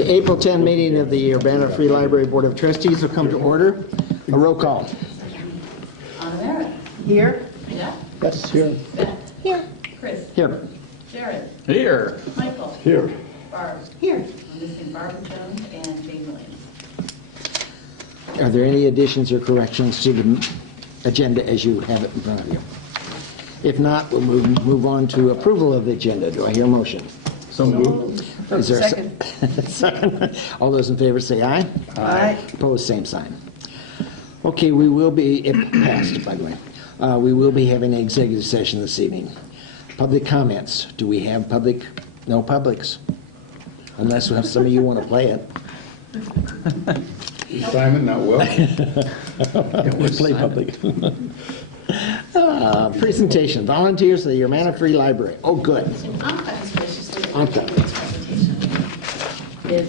The April 10 meeting of the Urbana Free Library Board of Trustees will come to order. A roll call. Honorary. Here. Yeah. Yes, here. Beth. Here. Chris. Here. Jared. Here. Michael. Here. Barb. Here. I'm missing Barbara Jones and Jane Williams. Are there any additions or corrections to the agenda as you have it in front of you? If not, we'll move on to approval of the agenda. Do I hear a motion? So moved. Is there Second. Second. All those in favor say aye. Aye. Opposed, same sign. Okay, we will be, it passed, by the way. We will be having an executive session this evening. Public comments. Do we have public? No publics. Unless some of you want to play it. Simon, not well. We'll play public. Presentation. Volunteers of the Urbana Free Library. Oh, good. Anka has graciously Anka. accepted this presentation. Is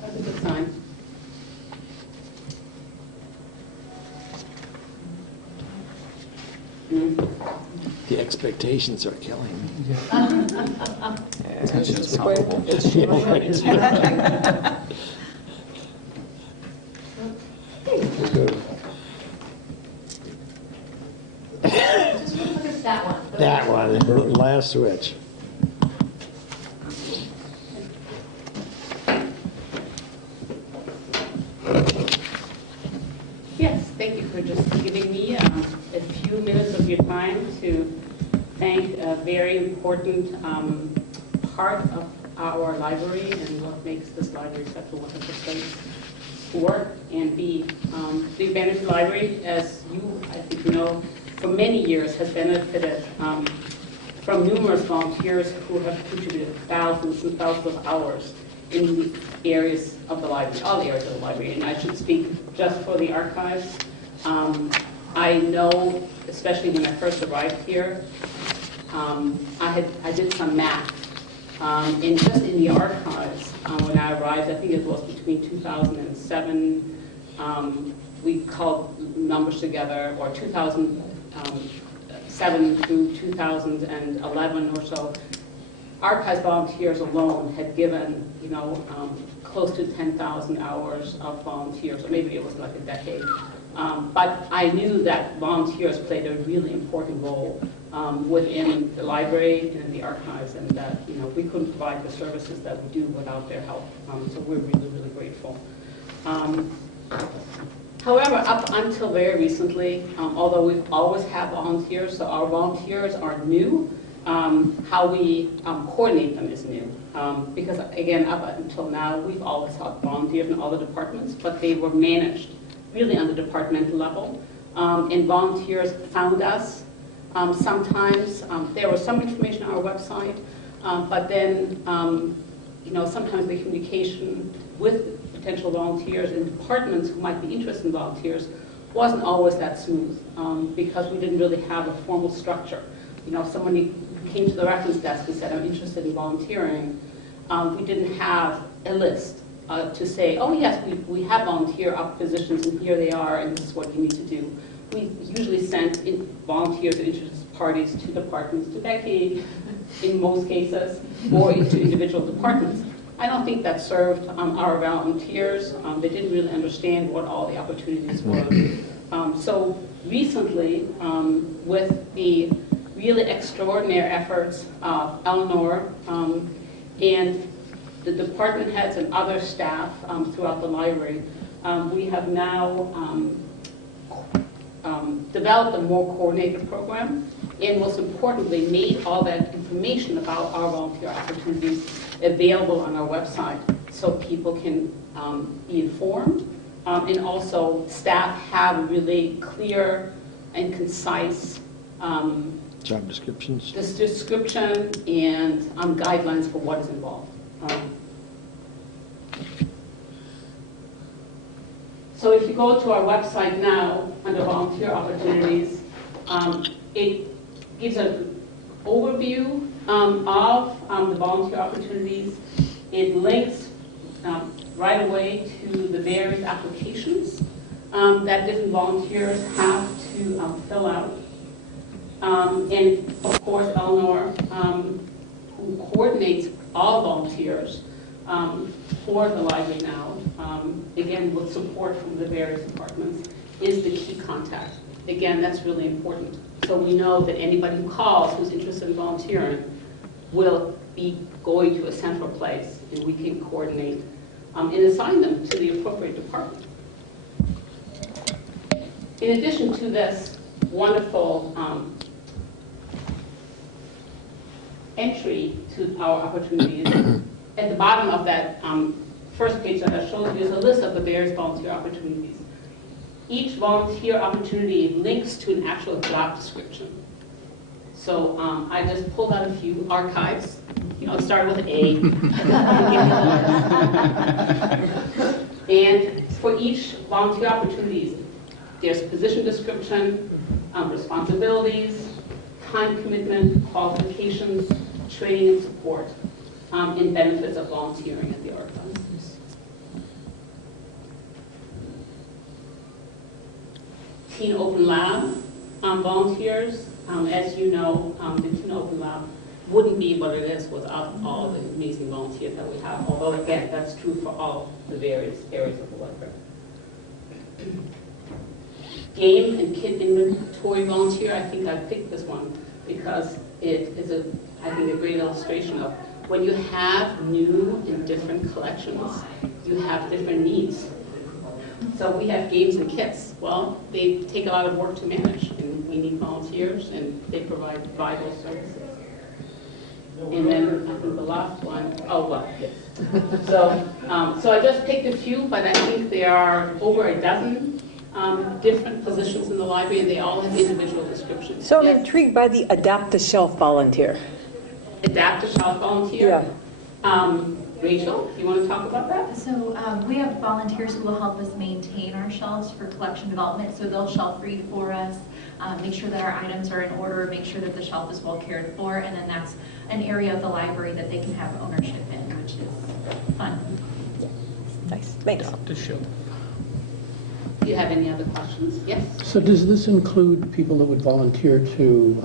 That's a good sign. The expectations are killing me. That's just palpable. Just look at that one. That one, last switch. Yes, thank you for just giving me a few minutes of your time to thank a very important part of our library and what makes this library such a wonderful place to work and be. The Urbana Free Library, as you, I think you know, for many years has benefited from numerous volunteers who have contributed thousands and thousands of hours in the areas of the library, all the areas of the library, and I should speak just for the archives. I know, especially when I first arrived here, I did some math, and just in the archives, when I arrived, I think it was between 2007, we called numbers together, or 2007 through 2011 or so, archives volunteers alone had given, close to 10,000 hours of volunteers, or maybe it was like a decade. But I knew that volunteers played a really important role within the library and in the archives, and that we couldn't provide the services that we do without their help. So we're really, really grateful. However, up until very recently, although we've always had volunteers, so our volunteers are new. How we coordinate them is new. Because again, up until now, we've always had volunteers in all the departments, but they were managed really on the departmental level. And volunteers found us. Sometimes there was some information on our website, but then sometimes the communication with potential volunteers and departments who might be interested in volunteers wasn't always that smooth because we didn't really have a formal structure. Somebody came to the reference desk and said, I'm interested in volunteering. We didn't have a list to say, oh yes, we have volunteer up positions and here they are and this is what you need to do. We usually sent volunteers or interested parties to departments, to Becky in most cases, or into individual departments. I don't think that served our volunteers. They didn't really understand what all the opportunities were. So recently, with the really extraordinary efforts of Eleanor and the department heads and other staff throughout the library, we have now developed a more coordinated program, and most importantly, made all that information about our volunteer opportunities available on our website so people can be informed, and also staff have really clear and concise Job descriptions. this description and guidelines for what is involved. So if you go to our website now under volunteer opportunities, it gives an overview of the volunteer opportunities. It links right away to the various applications that different volunteers have to fill out. And of course, Eleanor, who coordinates all volunteers for the library now, again, with support from the various departments, is the key contact. Again, that's really important. So we know that anybody who calls who's interested in volunteering will be going to a central place, and we can coordinate and assign them to the appropriate department. In addition to this wonderful entry to our opportunities, at the bottom of that first page that I showed you is a list of the various volunteer opportunities. Each volunteer opportunity links to an actual job description. So I just pulled out a few archives. Start with A. And for each volunteer opportunities, there's position description, responsibilities, time commitment, qualifications, training and support, and benefits of volunteering at the archives. Teen Open Lab volunteers. As you know, the Teen Open Lab wouldn't be what it is without all the amazing volunteers that we have, although again, that's true for all the various areas of the library. Game and kit inventory volunteer, I think I picked this one because it is, I think, a great illustration of when you have new and different collections, you have different needs. So we have games and kits. Well, they take a lot of work to manage, and we need volunteers, and they provide vital services. And then I think the last one, yes. So I just picked a few, but I think there are over a dozen different positions in the library, and they all have individual descriptions. So I'm Yes. intrigued by the Adapt a Shelf volunteer. Adapt a Shelf volunteer. Rachel, do you want to talk about that? So we have volunteers who will help us maintain our shelves for collection development. So they'll shelf read for us, make sure that our items are in order, make sure that the shelf is well cared for, and then that's an area of the library that they can have ownership in, which is fun. Nice, thanks. Do you have any other questions? Yes? So does this include people that would volunteer to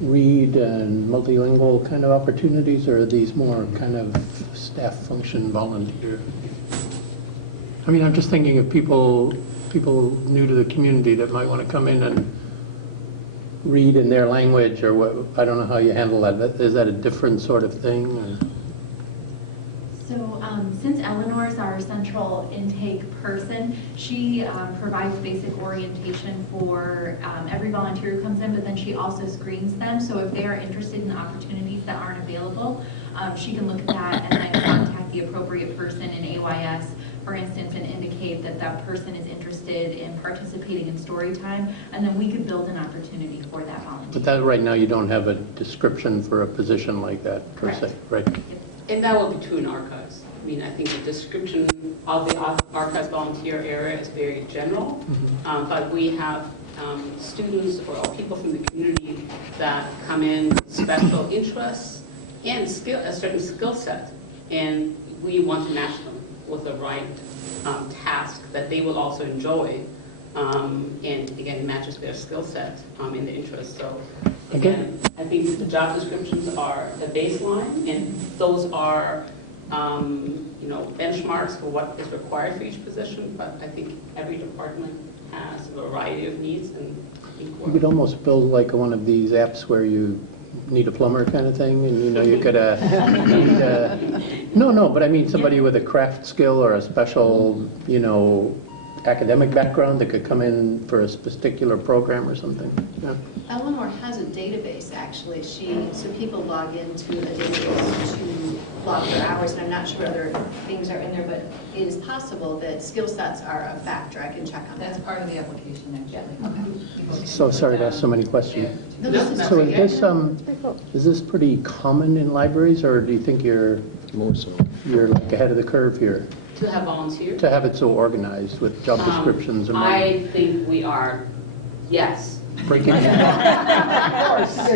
read and multilingual kind of opportunities, or are these more kind of staff function volunteer? I mean, I'm just thinking of people new to the community that might want to come in and read in their language, or what, I don't know how you handle that. Is that a different sort of thing? Or? So since Eleanor is our central intake person, she provides basic orientation for every volunteer who comes in, but then she also screens them. So if they are interested in opportunities that aren't available, she can look at that and then contact the appropriate person in AYS, for instance, and indicate that that person is interested in participating in story time, and then we could build an opportunity for that volunteer. But that right now you don't have a description for a position like that per se, right? And that will be true in archives. I mean, I think the description of the archives volunteer area is very general, but we have students or people from the community that come in with special interests and a certain skill set, and we want to match them with the right task that they will also enjoy, and again, it matches their skill set and their interests. So again, I think the job descriptions are the baseline, and those are benchmarks for what is required for each position, but I think every department has a variety of needs, and You could almost build like one of these apps where you need a plumber kind of thing, and you could no, but I mean somebody with a craft skill or a special, academic background that could come in for a particular program or something. Yeah. Eleanor has a database, actually. So people log into a database to log their hours, and I'm not sure other things are in there, but it is possible that skill sets are a factor. I can check on that. That's part of the application, actually. Okay. So sorry to ask so many questions. No, this is So okay. is this pretty common in libraries, or do you think you're More so. like ahead of the curve here to have volunteers. to have it so organized with job descriptions and I think we are, yes. breaking it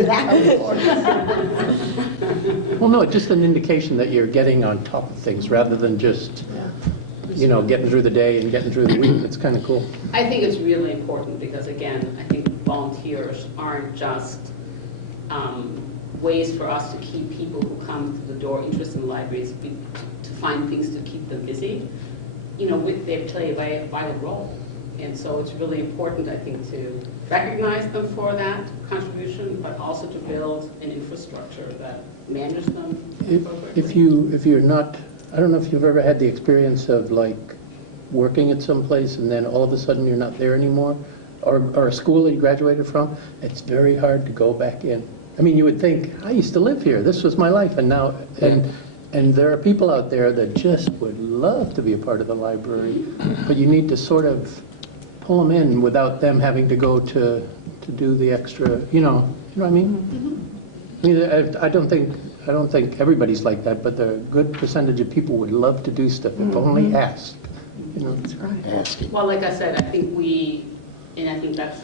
down? Well, no, just an indication that you're getting on top of things rather than just you know, getting through the day and getting through the week. It's kind of cool. I think it's really important because, again, I think volunteers aren't just ways for us to keep people who come through the door interested in the libraries to find things to keep them busy. You know, they play a vital role. And so it's really important, I think, to recognize them for that contribution, but also to build an infrastructure that manages them appropriately. If you're not, I don't know if you've ever had the experience of like working at some place and then all of a sudden you're not there anymore, or a school that you graduated from, it's very hard to go back in. I mean, you would think, I used to live here, this was my life, and now, and there are people out there that just would love to be a part of the library, but you need to sort of pull them in without them having to go to do the extra, you know what I mean? I mean, I don't think everybody's like that, but the good percentage of people would love to do stuff if only asked. You know, that's right. Asking. Well, like I said, I think that's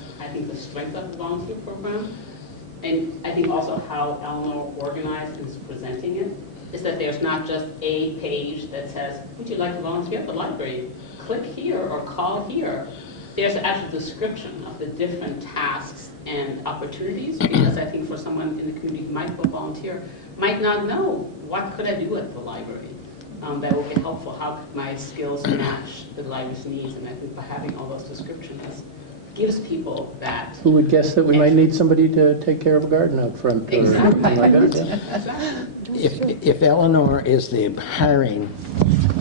the strength of the volunteer program. And I think also how Eleanor organized and is presenting it is that there's not just a page that says, would you like to volunteer at the library? Click here or call here. There's actually a description of the different tasks and opportunities, because I think for someone in the community who might go volunteer, might not know what could I do at the library. That will be helpful. How could my skills match the library's needs? And I think by having all those descriptions gives people that. who would guess that we might need somebody to take care of a garden out front or something like that? Yeah. Exactly. If Eleanor is the hiring,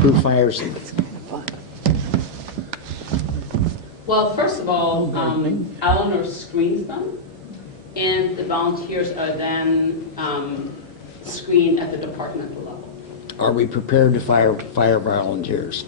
who fires them? Well, first of all, Eleanor screens them, and the volunteers are then screened at the departmental level. Are we prepared to fire volunteers?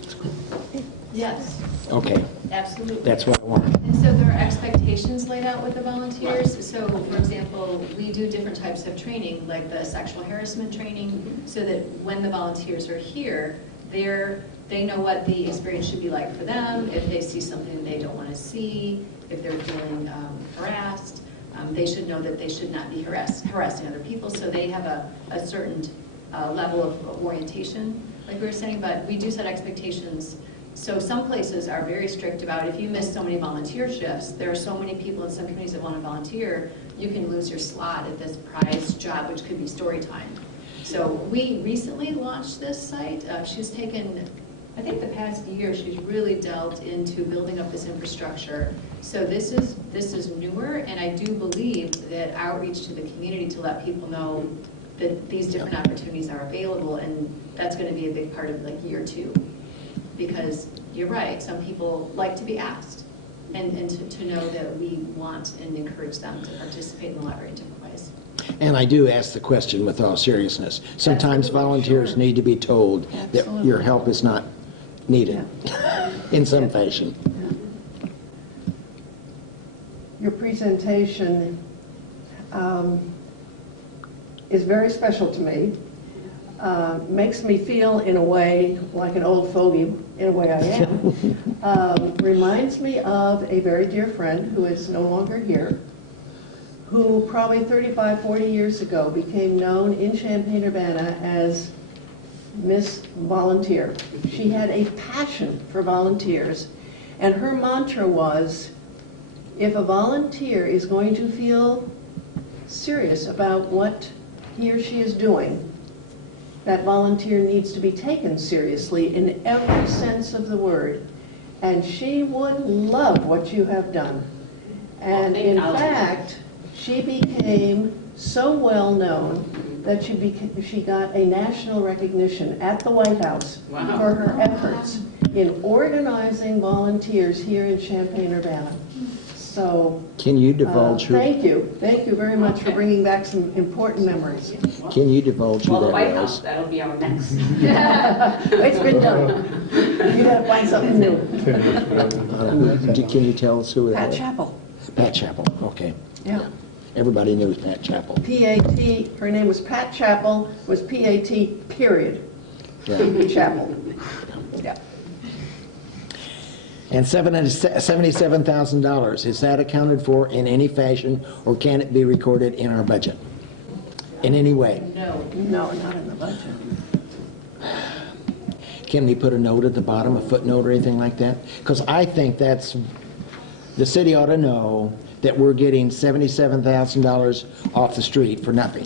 Yes, Okay, absolutely. that's what I want. And so there are expectations laid out with the volunteers. So, for example, we do different types of training, like the sexual harassment training, so that when the volunteers are here, they know what the experience should be like for them. If they see something they don't want to see, if they're feeling harassed, they should know that they should not be harassing other people. So they have a certain level of orientation, like we were saying, but we do set expectations. So some places are very strict about if you miss so many volunteer shifts, there are so many people in some communities that want to volunteer, you can lose your slot at this prize job, which could be story time. So we recently launched this site. She's taken, I think the past year, she's really delved into building up this infrastructure. So this is newer, and I do believe that outreach to the community to let people know that these different opportunities are available, and that's going to be a big part of like year 2. Because you're right, some people like to be asked, and to know that we want and encourage them to participate in the library in different ways. And I do ask the question with all seriousness. Sometimes volunteers need to be told that your help is not needed in some fashion. Your presentation is very special to me. Makes me feel, in a way, like an old fogey, in a way I am. Reminds me of a very dear friend who is no longer here, who probably 35, 40 years ago became known in Champaign-Urbana as Miss Volunteer. She had a passion for volunteers, and her mantra was, if a volunteer is going to feel serious about what he or she is doing, that volunteer needs to be taken seriously in every sense of the word. And she would love what you have done. And in fact, she became so well known that she got a national recognition at the White House for her efforts in organizing volunteers here in Champaign-Urbana. So, Can you divulge who? thank you very much for bringing back some important memories. Can you divulge who Well, the that White House, was? that'll be our next. It's been done. You gotta find something new. Can you tell us who that Pat was? Chappell. Pat Chappell, okay. Yeah. Everybody knows Pat Chappell. P-A-T, her name was Pat Chappell, was P-A-T, period. Yeah. Chapel. Yeah. And $77,000, is that accounted for in any fashion, or can it be recorded in our budget? In any way? No. No, not in the budget. can we put a note at the bottom, a footnote or anything like that? Because I think that's, the city ought to know that we're getting $77,000 off the street for nothing.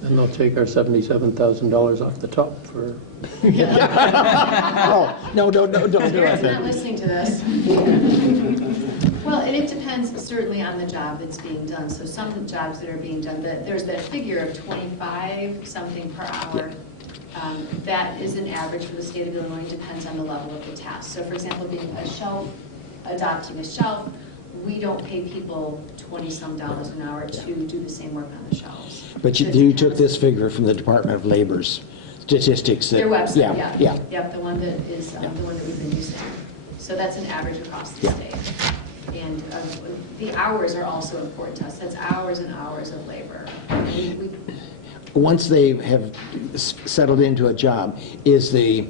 And they'll take our $77,000 off the top for, Oh, no, don't do Parents not it. listening to this. Well, and it depends certainly on the job that's being done. So some of the jobs that are being done, there's that figure of 25 something per hour. That is an average for the state of Illinois, depends on the level of the task. So for example, being a shelf, adopting a shelf, we don't pay people 20-some dollars an hour to do the same work on the shelves. But So it you took depends. this figure from the Department of Labor's statistics. that- Their website, Yeah. Yep, the one that is, the one that we've been using. So that's an average across the Yeah. state. And the hours are also important to us. That's hours and hours of labor. We- Once they have settled into a job, is the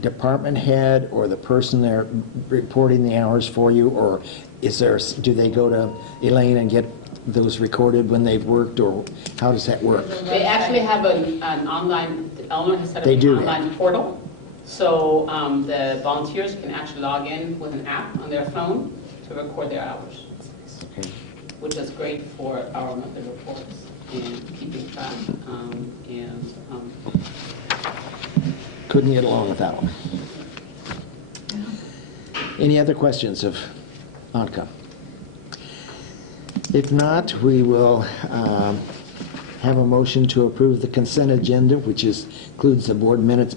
department head or the person there reporting the hours for you, or do they go to Elaine and get those recorded when they've worked, or how does that work? They actually have an online, Eleanor has set up They an do, online portal. So the volunteers can actually log in with an app on their phone to record their hours, Okay. which is great for our monthly reports and keeping track. Couldn't get along without them. Any other questions of Anka? If not, we will have a motion to approve the consent agenda, which includes the board minutes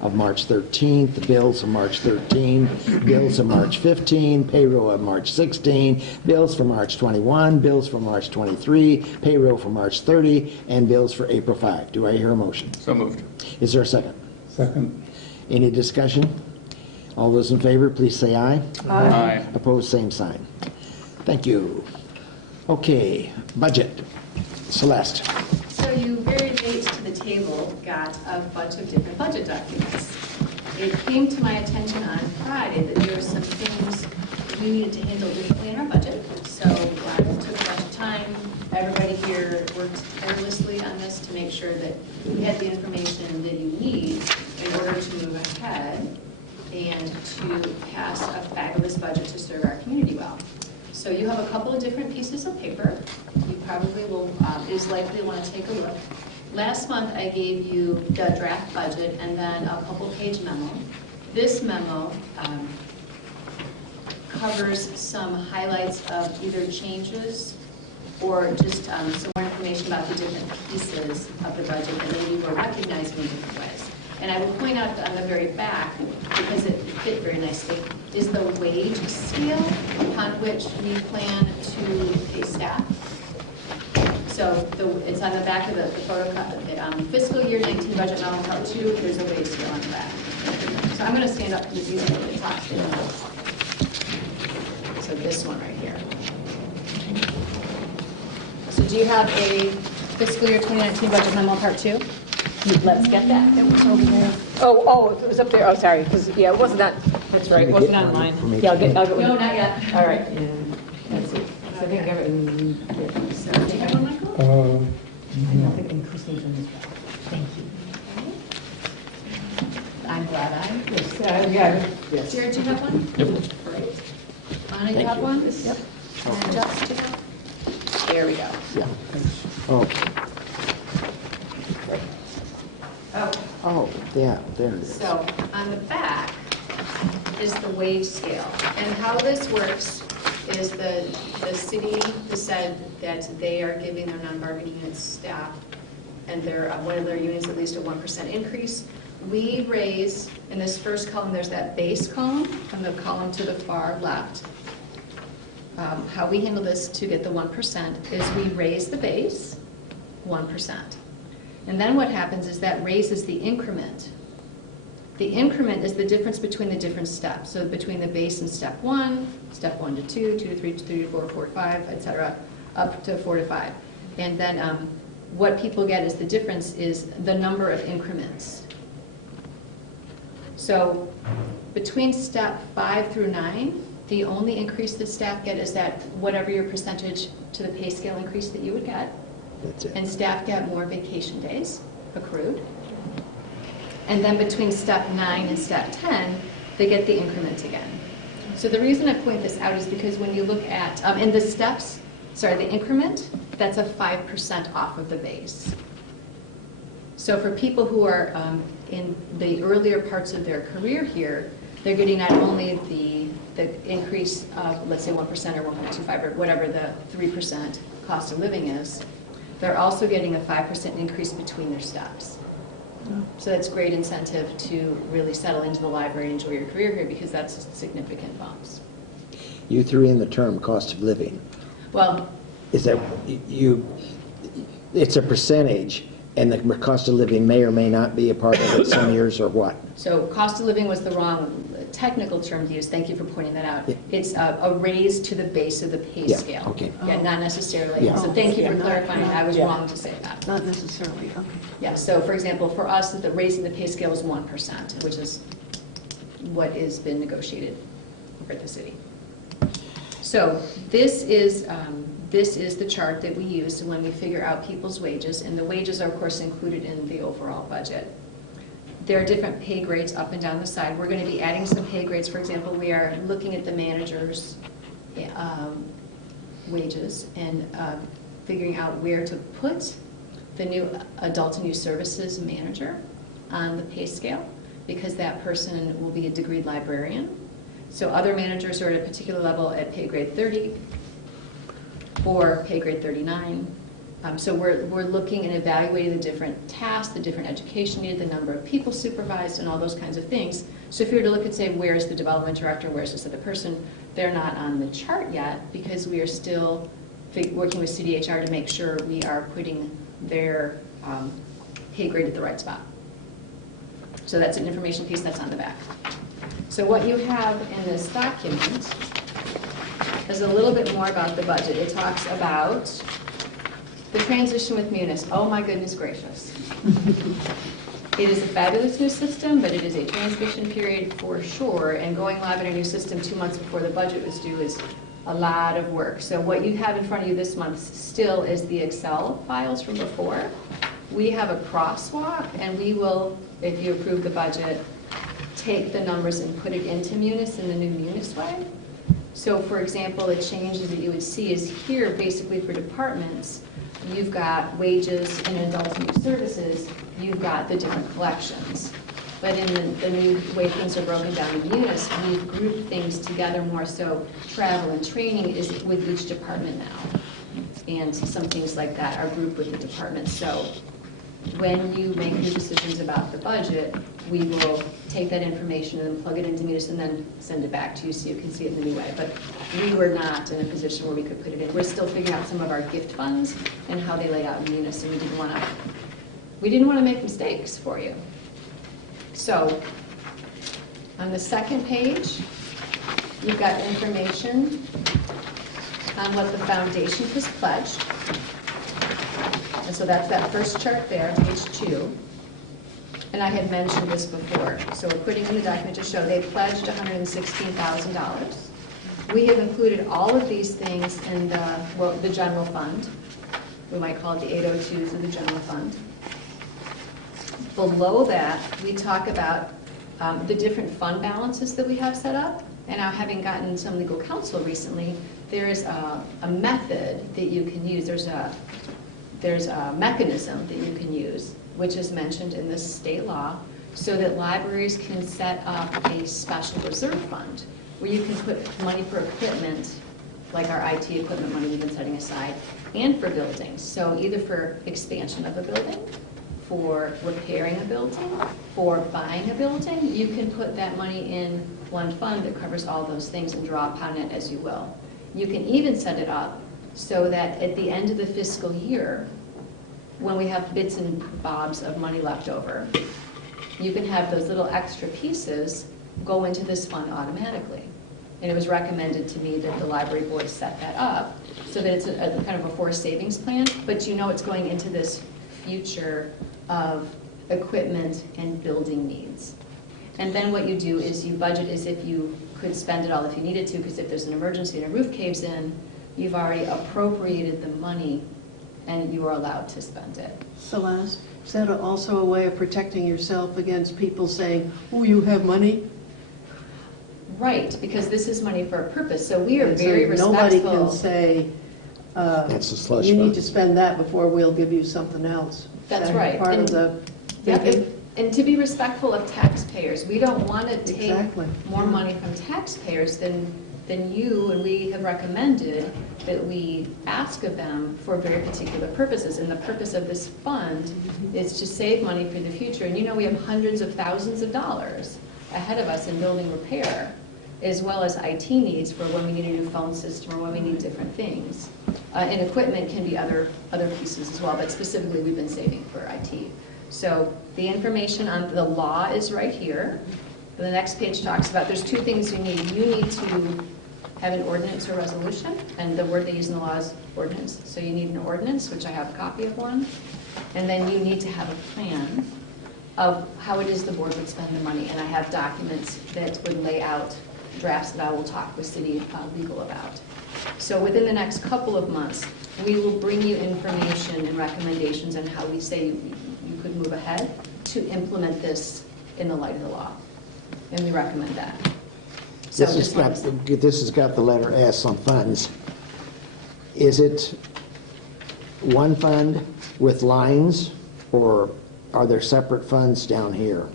of March 13th, the bills of March 13, bills of March 15, payroll of March 16, bills for March 21, bills for March 23, payroll for March 30, and bills for April 5. Do I hear a motion? So moved. Is there a second? Second. Any discussion? All those in favor, please say aye. Aye. Opposed, same sign. Thank you. Okay, budget. Celeste. So you very late to the table got a bunch of different budget documents. It came to my attention on Friday that there were some things we needed to handle differently in our budget. So I took a bunch of time. Everybody here worked tirelessly on this to make sure that we had the information that you need in order to move ahead and to pass a fabulous budget to serve our community well. So you have a couple of different pieces of paper. You probably will, is likely want to take a look. Last month, I gave you the draft budget and then a couple-page memo. This memo covers some highlights of either changes or just some more information about the different pieces of the budget that maybe we're recognizing in different ways. And I will point out that on the very back, because it fit very nicely, is the wage scale upon which we plan to pay staff. So it's on the back of the photocopy, fiscal year 19 budget memo part 2, there's a wage scale on the back. So I'm going to stand up because it's easier to talk to. So this one right here. So do you have a fiscal year 2019 budget memo part 2? Let's get that. It was over there. Oh, it was up there. Oh, sorry. Because, yeah, it wasn't that. That's right. It wasn't online. Yeah, I'll get No, not yet. All right. That's it. So I think everything, So do you have one, Michael? I think increasing from this back. Thank you. I'm glad Yes, yeah, yes. Jared, do you have one? Yep. Great. Anna, you Thank have you. one? Yep. And Just, do you have? There we go. Yeah. Okay. Oh, yeah, there it is. So on the back is the wage scale. And how this works is the city has said that they are giving their non-bargaining unit staff and their one of their unions at least a 1% increase. We raise, in this first column, there's that base column, from the column to the far left. How we handle this to get the 1% is we raise the base 1%. And then what happens is that raises the increment. The increment is the difference between the different steps. So between the base and step 1 to 2, 2 to 3, 3 to 4, 4 to 5, et cetera, up to 4 to 5. And then what people get is the difference is the number of increments. So between step 5 through 9, the only increase that staff get is that whatever your percentage to the pay scale increase that you would get. That's it. And staff get more vacation days accrued. And then between step 9 and step 10, they get the increment again. So the reason I point this out is because when you look at, in the steps, the increment, that's a 5% off of the base. So for people who are in the earlier parts of their career here, they're getting not only the increase of, let's say, 1% or 1.25 or whatever the 3% cost of living is, they're also getting a 5% increase between their steps. So that's great incentive to really settle into the library and enjoy your career here, because that's significant bumps. You threw in the term cost of living. Well, Is that it's a percentage, and the cost of living may or may not be a part of it some years, or what? so cost of living was the wrong technical term to use. Thank you for pointing that out. Yeah. It's a raise to the base of the pay Yeah, scale. okay. Yeah, not necessarily. Yeah. So thank you for Yeah, not- clarifying. I was yeah. wrong to say that. Not necessarily, okay. Yeah, so for example, for us, the raising the pay scale is 1%, which is what has been negotiated for the city. So this is the chart that we use when we figure out people's wages, and the wages are of course included in the overall budget. There are different pay grades up and down the side. We're going to be adding some pay grades. For example, we are looking at the manager's wages and figuring out where to put the new adult and youth services manager on the pay scale, because that person will be a degreed librarian. So other managers are at a particular level at pay grade 30 or pay grade 39. So we're looking and evaluating the different tasks, the different education needed, the number of people supervised, and all those kinds of things. So if you were to look and say, where's the development director, where's this other person, they're not on the chart yet, because we are still working with CDHR to make sure we are putting their pay grade at the right spot. So that's an information piece that's on the back. So what you have in this document is a little bit more about the budget. It talks about the transition with Munis. Oh my goodness gracious. It is a fabulous new system, but it is a transition period for sure, and going live in a new system 2 months before the budget was due is a lot of work. So what you have in front of you this month still is the Excel files from before. We have a crosswalk, and we will, if you approve the budget, take the numbers and put it into Munis in the new Munis way. So for example, the changes that you would see is here, basically for departments, you've got wages and adult and youth services, you've got the different collections. But in the new way things are broken down in Munis, we've grouped things together more, so travel and training is with each department now. And some things like that are grouped with the department. So when you make your decisions about the budget, we will take that information and plug it into Munis and then send it back to you so you can see it in the new way. But we were not in a position where we could put it in. We're still figuring out some of our gift funds and how they lay out in Munis, and we didn't want to make mistakes for you. So on the second page, you've got information on what the foundation has pledged. And so that's that first chart there, page 2. And I had mentioned this before. So we're putting in the document to show they pledged $116,000. We have included all of these things in the general fund. We might call it the 802s of the general fund. Below that, we talk about the different fund balances that we have set up. And now, having gotten some legal counsel recently, there is a method that you can use. There's a mechanism that you can use, which is mentioned in the state law, so that libraries can set up a special reserve fund where you can put money for equipment, like our IT equipment money we've been setting aside, and for buildings. So either for expansion of a building, for repairing a building, for buying a building, you can put that money in one fund that covers all those things and draw upon it as you will. You can even set it up so that at the end of the fiscal year, when we have bits and bobs of money left over, you can have those little extra pieces go into this fund automatically. And it was recommended to me that the library board set that up so that it's a kind of a forced savings plan, but you know it's going into this future of equipment and building needs. And then what you do is you budget as if you could spend it all if you needed to, because if there's an emergency and a roof caves in, you've already appropriated the money and you are allowed to spend it. Celeste, Is that also a way of protecting yourself against people saying, oh, you have money? Right, because this is money for a purpose, so we are And so very nobody respectful. can say, That's a slush you need fund. to spend that before we'll give you something else. That's Is that right. Part of And- the Yep, thinking? and to be respectful of taxpayers, we don't want to take Exactly. more money from taxpayers than you, and we have recommended that we ask of them for very particular purposes. And the purpose of this fund is to save money for the future. And you know, we have hundreds of thousands of dollars ahead of us in building repair, as well as IT needs for when we need a new phone system or when we need different things. And equipment can be other pieces as well, but specifically we've been saving for IT. So the information on the law is right here. The next page talks about, there's two things you need. You need to have an ordinance or resolution, and the word they use in the law is ordinance. So you need an ordinance, which I have a copy of one, and then you need to have a plan of how it is the board would spend the money. And I have documents that would lay out drafts that I will talk with city legal about. So within the next couple of months, we will bring you information and recommendations on how we say you could move ahead to implement this in the light of the law. And we recommend that. So This has got the letter S on funds. Is it one fund with lines, or are there separate funds down here?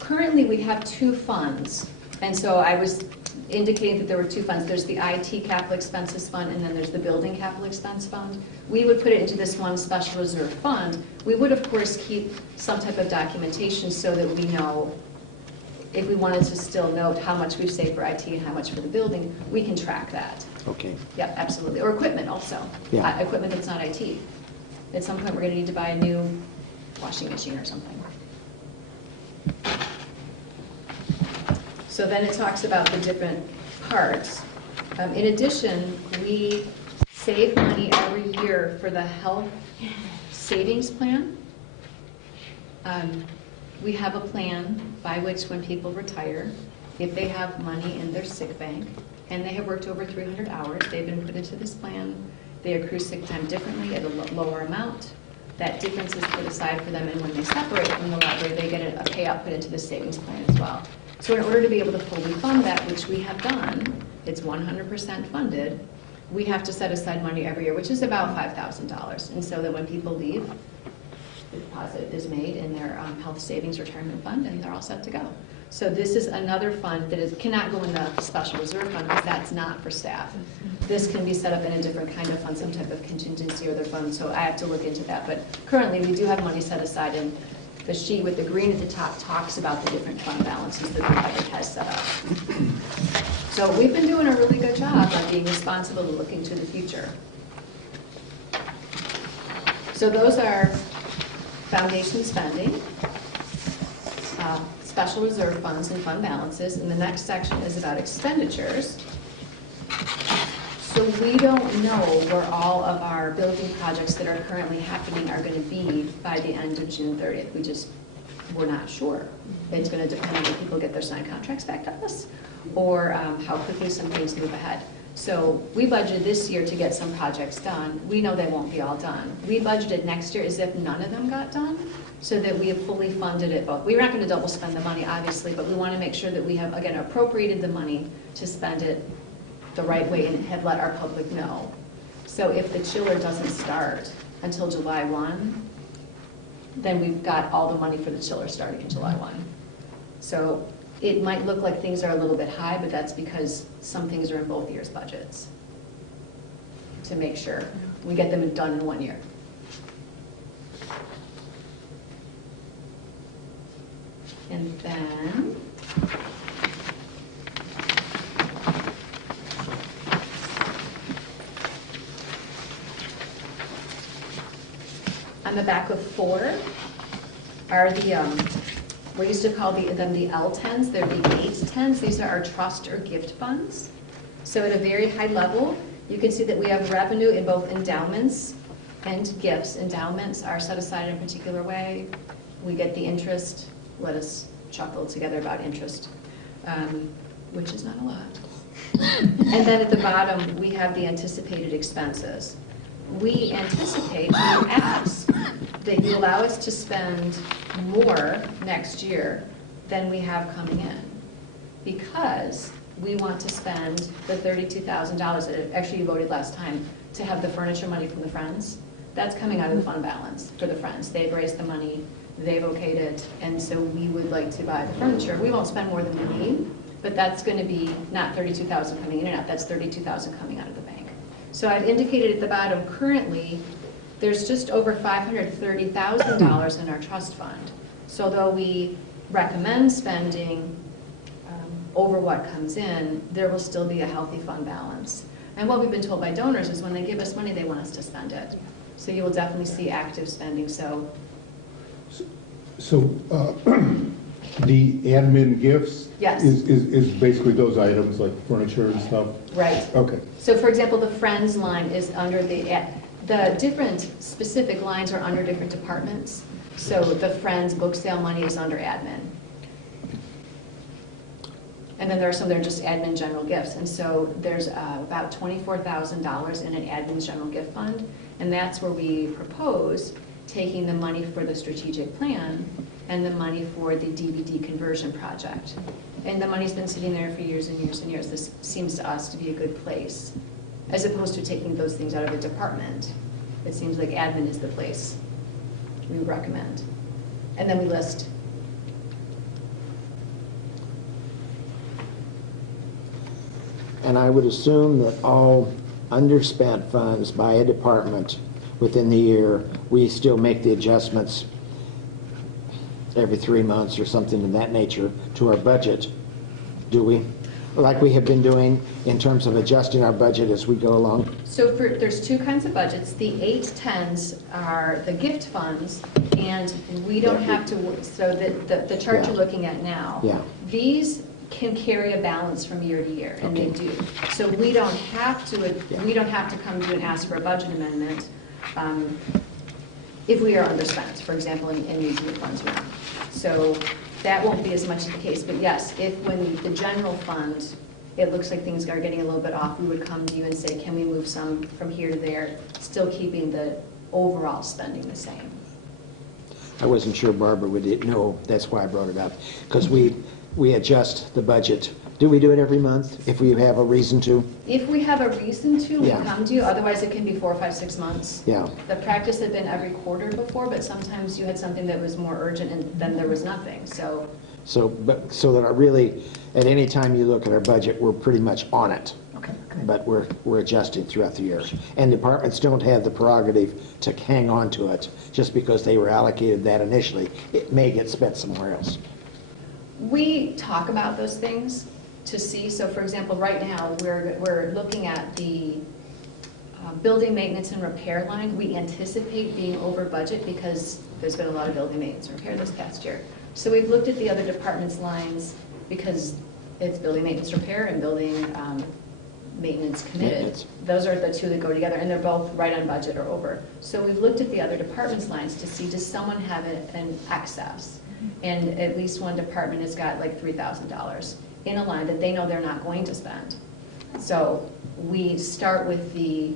Currently, we have two funds. And so I was indicating that there were two funds. There's the IT capital expenses fund, and then there's the building capital expense fund. We would put it into this one special reserve fund. We would, of course, keep some type of documentation so that we know, if we wanted to still note how much we've saved for IT and how much for the building, we can track that. Okay. Yeah, absolutely. Or equipment also. Yeah. Equipment that's not IT. At some point, we're going to need to buy a new washing machine or something. So then it talks about the different parts. In addition, we save money every year for the health savings plan. We have a plan by which when people retire, if they have money in their sick bank and they have worked over 300 hours, they've been put into this plan. They accrue sick time differently at a lower amount. That difference is put aside for them, and when they separate from the library, they get a payout put into the savings plan as well. So in order to be able to fully fund that, which we have done, it's 100% funded, we have to set aside money every year, which is about $5,000. And so that when people leave, the deposit is made in their health savings retirement fund, and they're all set to go. So this is another fund that cannot go in the special reserve fund, because that's not for staff. This can be set up in a different kind of fund, some type of contingency or other fund, so I have to look into that. But currently, we do have money set aside, and the sheet with the green at the top talks about the different fund balances that the budget has set up. So we've been doing a really good job on being responsible and looking to the future. So those are foundation spending, special reserve funds and fund balances, and the next section is about expenditures. So we don't know where all of our building projects that are currently happening are going to be by the end of June 30th. We're not sure. It's going to depend on when people get their signed contracts back to us, or how quickly some things move ahead. So we budgeted this year to get some projects done. We know they won't be all done. We budgeted next year as if none of them got done, so that we have fully funded it both. We're not going to double spend the money, obviously, but we want to make sure that we have, again, appropriated the money to spend it the right way and have let our public know. So if the chiller doesn't start until July 1, then we've got all the money for the chiller starting in July 1. So it might look like things are a little bit high, but that's because some things are in both years' budgets to make sure we get them done in 1 year. And then on the back of 4 are the, we used to call them the L10s, they're the 810s. These are our trust or gift funds. So at a very high level, you can see that we have revenue in both endowments and gifts. Endowments are set aside in a particular way. We get the interest. Let us chuckle together about interest, which is not a lot. And then at the bottom, we have the anticipated expenses. We anticipate, we ask that you allow us to spend more next year than we have coming in, because we want to spend the $32,000 that actually you voted last time to have the furniture money from the Friends. That's coming out of the fund balance for the Friends. They've raised the money, they've okayed it, and so we would like to buy the furniture. We won't spend more than we need, but that's going to be not $32,000 coming in and out, that's $32,000 coming out of the bank. So I've indicated at the bottom, currently, there's just over $530,000 in our trust fund. So though we recommend spending over what comes in, there will still be a healthy fund balance. And what we've been told by donors is when they give us money, they want us to spend it. So you will definitely see active spending, so. So the admin gifts? Yes. Is basically those items like furniture and stuff? Right. Okay. So for example, the Friends line is under the different specific lines are under different departments. So the Friends book sale money is under admin. And then there are some that are just admin general gifts. And so there's about $24,000 in an admin general gift fund. And that's where we propose taking the money for the strategic plan and the money for the DVD conversion project. And the money's been sitting there for years and years and years. This seems to us to be a good place, as opposed to taking those things out of a department. It seems like admin is the place we would recommend. And then we list. And I would assume that all underspent funds by a department within the year, we still make the adjustments every 3 months or something of that nature to our budget, do we? Like we have been doing in terms of adjusting our budget as we go along? So there's two kinds of budgets. The 810s are the gift funds, and we don't have to, so the chart you're looking at now, these can carry a balance from year to year, and they do. So we don't have to come to and ask for a budget amendment if we are underspent, for example, in using the funds around. So that won't be as much the case, but yes, if when the general fund, it looks like things are getting a little bit off, we would come to you and say, can we move some from here to there, still keeping the overall spending the same? I wasn't sure Barbara would know, that's why I brought it up, because we adjust the budget. Do we do it every month if we have a reason to? If we have a reason to, we Yeah. come to you, otherwise it can be 4, 5, 6 months. Yeah. The practice had been every quarter before, but sometimes you had something that was more urgent and then there was nothing, so. So that really, at any time you look at our budget, we're pretty much on it. Okay, good. But we're adjusting throughout the year. And departments don't have the prerogative to hang on to it just because they were allocated that initially. It may get spent somewhere else. We talk about those things to see, so for example, right now, we're looking at the building maintenance and repair line. We anticipate being over budget because there's been a lot of building maintenance and repair this past year. So we've looked at the other departments' lines because it's building maintenance repair and building maintenance committed. Maintenance. Those are the two that go together, and they're both right on budget or over. So we've looked at the other departments' lines to see, does someone have an excess? And at least one department has got like $3,000 in a line that they know they're not going to spend. So we start with the,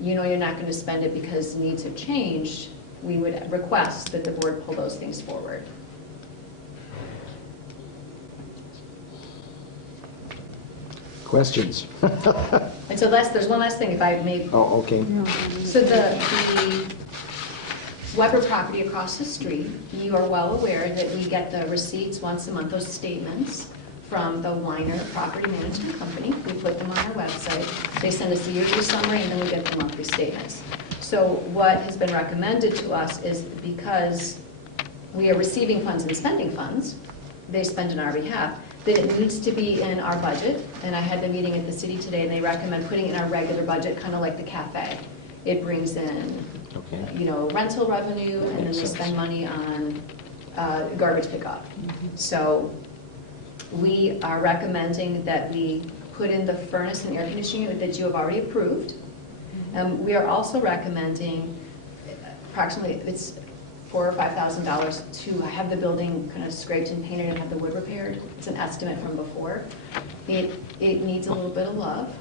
you know you're not going to spend it because needs have changed. We would request that the board pull those things forward. Questions? And so there's one last thing, if I may. Oh, okay. So the Weber property across the street, you are well aware that we get the receipts once a month, those statements from the Weiner Property Management Company. We put them on our website. They send us a yearly summary, and then we get the monthly statements. So what has been recommended to us is because we are receiving funds and spending funds, they spend on our behalf, that it needs to be in our budget. And I had the meeting at the city today, and they recommend putting it in our regular budget, kind of like the cafe. It brings in, rental revenue, and then they spend money on garbage pickup. So we are recommending that we put in the furnace and air conditioning unit that you have already approved. We are also recommending approximately, it's $4,000 or $5,000 to have the building kind of scraped and painted and have the wood repaired. It's an estimate from before. It needs a little bit of love,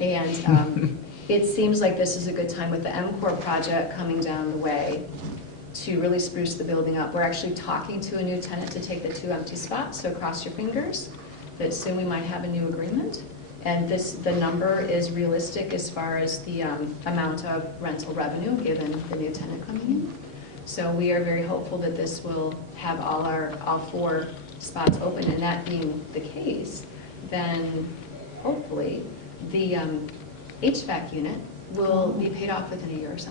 and it seems like this is a good time with the MCOR project coming down the way. to really spruce the building up. We're actually talking to a new tenant to take the 2 empty spots, so cross your fingers that soon we might have a new agreement. And the number is realistic as far as the amount of rental revenue given the new tenant coming in. So we are very hopeful that this will have all 4 spots open, and that being the case, then hopefully the HVAC unit will be paid off within a year or so.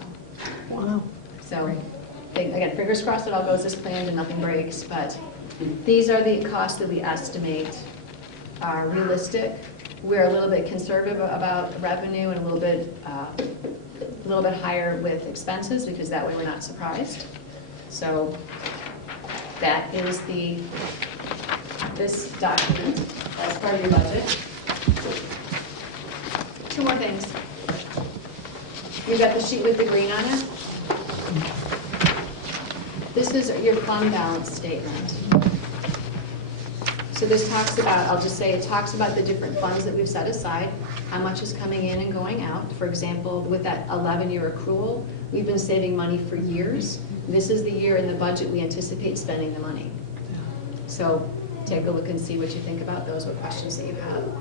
Wow. So, again, fingers crossed it all goes as planned and nothing breaks, but these are the costs that we estimate are realistic. We're a little bit conservative about revenue and a little bit higher with expenses, because that way we're not surprised. So that is this document as part of your budget. 2 more things. You got the sheet with the green on it? This is your fund balance statement. So this talks about, I'll just say, it talks about the different funds that we've set aside, how much is coming in and going out. For example, with that 11-year accrual, we've been saving money for years. This is the year in the budget we anticipate spending the money. So take a look and see what you think about those, what questions that you have.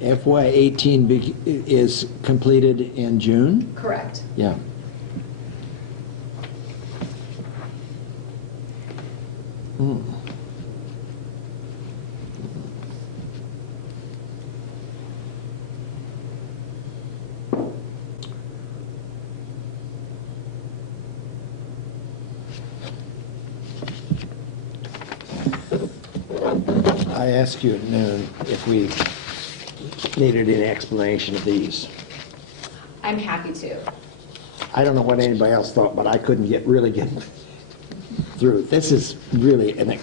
FY18 is completed in June? Correct. Yeah. Hmm. I asked you at noon if we needed an explanation of these. I'm happy to. I don't know what anybody else thought, but I couldn't really get through. This is really an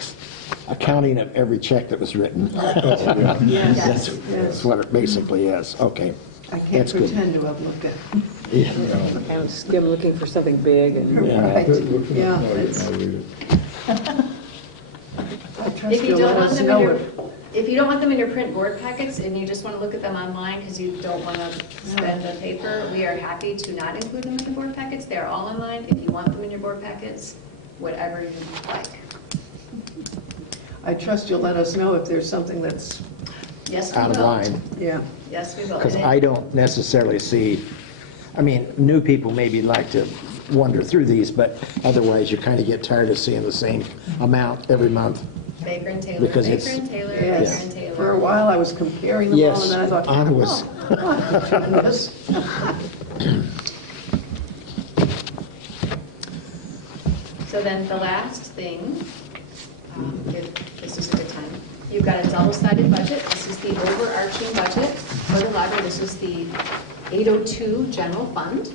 accounting of every check that was written. Yes. That's what it basically is. Okay. I can't That's good. pretend to have looked at. Yeah. I was skim looking for something big and. Yeah. Right. Yeah, I'll it's, read it. I trust If you you'll don't let want us them in know your, it. if you don't want them in your print board packets and you just want to look at them online because you don't want to spend the paper, we are happy to not include them in the board packets. They're all online. If you want them in your board packets, whatever you like. I trust you'll let us know if there's something that's, Yes, we Out of will. line. yeah. Yes, we will. Because And I don't necessarily see, I mean, new people maybe like to wander through these, but otherwise you kind of get tired of seeing the same amount every month. Baker and Taylor, Because Baker it's- and Taylor, Yes. Baker and Taylor. For a while, I was comparing them all, Yes, and then I thought, I was. oh, goodness. So then the last thing, if this is a good time, you've got a double-sided budget. This is the overarching budget for the library. This is the 802 general fund.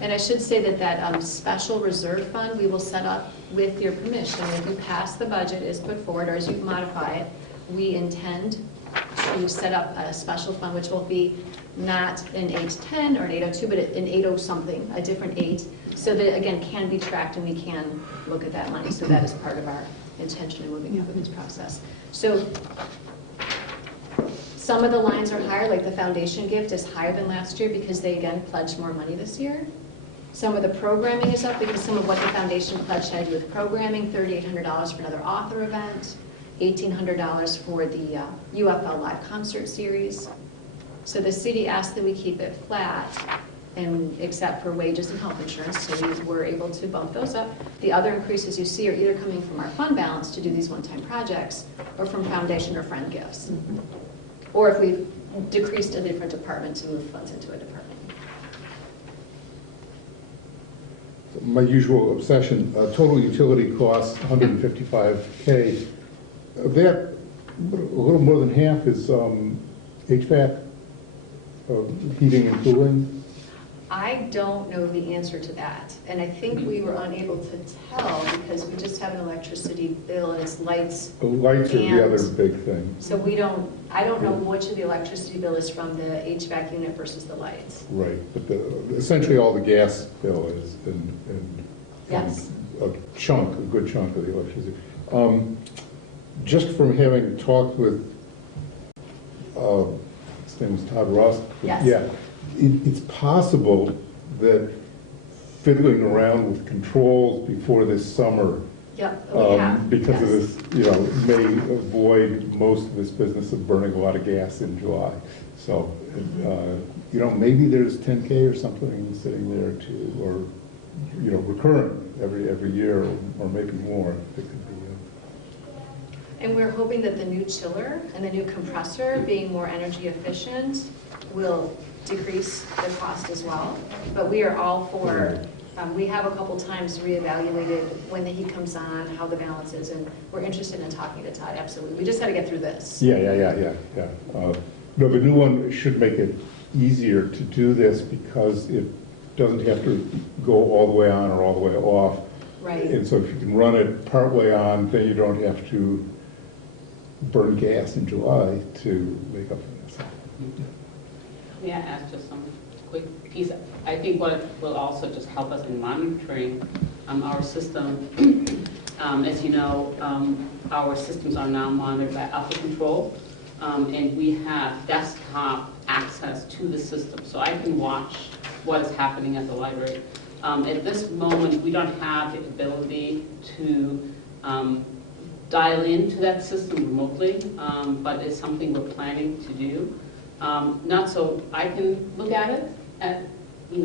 And I should say that special reserve fund, we will set up with your permission. If you pass the budget as put forward, or as you modify it, we intend to set up a special fund, which will be not an 810 or an 802, but an 80 something, a different 8, so that, again, can be tracked and we can look at that money. So that is part of our intention in moving forward with this process. So some of the lines are higher, like the foundation gift is higher than last year because they, again, pledged more money this year. Some of the programming is up because some of what the foundation pledged had to do with programming, $3,800 for another author event, $1,800 for the UFL Live Concert Series. So the city asked that we keep it flat, and except for wages and health insurance, so we were able to bump those up. The other increases you see are either coming from our fund balance to do these one-time projects, or from foundation or friend gifts. Or if we've decreased a different department to move funds into a department. My usual obsession, total utility costs, $155K. Of that, a little more than half is HVAC, heating and cooling. I don't know the answer to that, and I think we were unable to tell because we just have an electricity bill and it's lights. The lights are the And- other big thing. So I don't know which of the electricity bill is from the HVAC unit versus the lights. Right, but essentially all the gas bill is, and Yes. a good chunk of the electricity. Just from having talked with, his name was Todd Ross. Yes. Yeah, it's possible that fiddling around with controls before this summer, Yep, we have. because of yes. this, may avoid most of this business of burning a lot of gas in July. So, maybe there's 10K or something sitting there too, or, recurrent every year, or maybe more. It could be. And we're hoping that the new chiller and the new compressor, being more energy efficient, will decrease the cost as well. But we are all for, we have a couple times reevaluated when the heat comes on, how the balance is, and we're interested in talking to Todd, absolutely. We just had to get through this. Yeah. No, the new one should make it easier to do this because it doesn't have to go all the way on or all the way off. Right. And so if you can run it partway on, then you don't have to burn gas in July to make up for this. May I ask just some quick piece? I think what will also just help us in monitoring our system, as you know, our systems are now monitored by Alpha Control, and we have desktop access to the system, so I can watch what is happening at the library. At this moment, we don't have the ability to dial into that system remotely, but it's something we're planning to do. Not so I can look at it in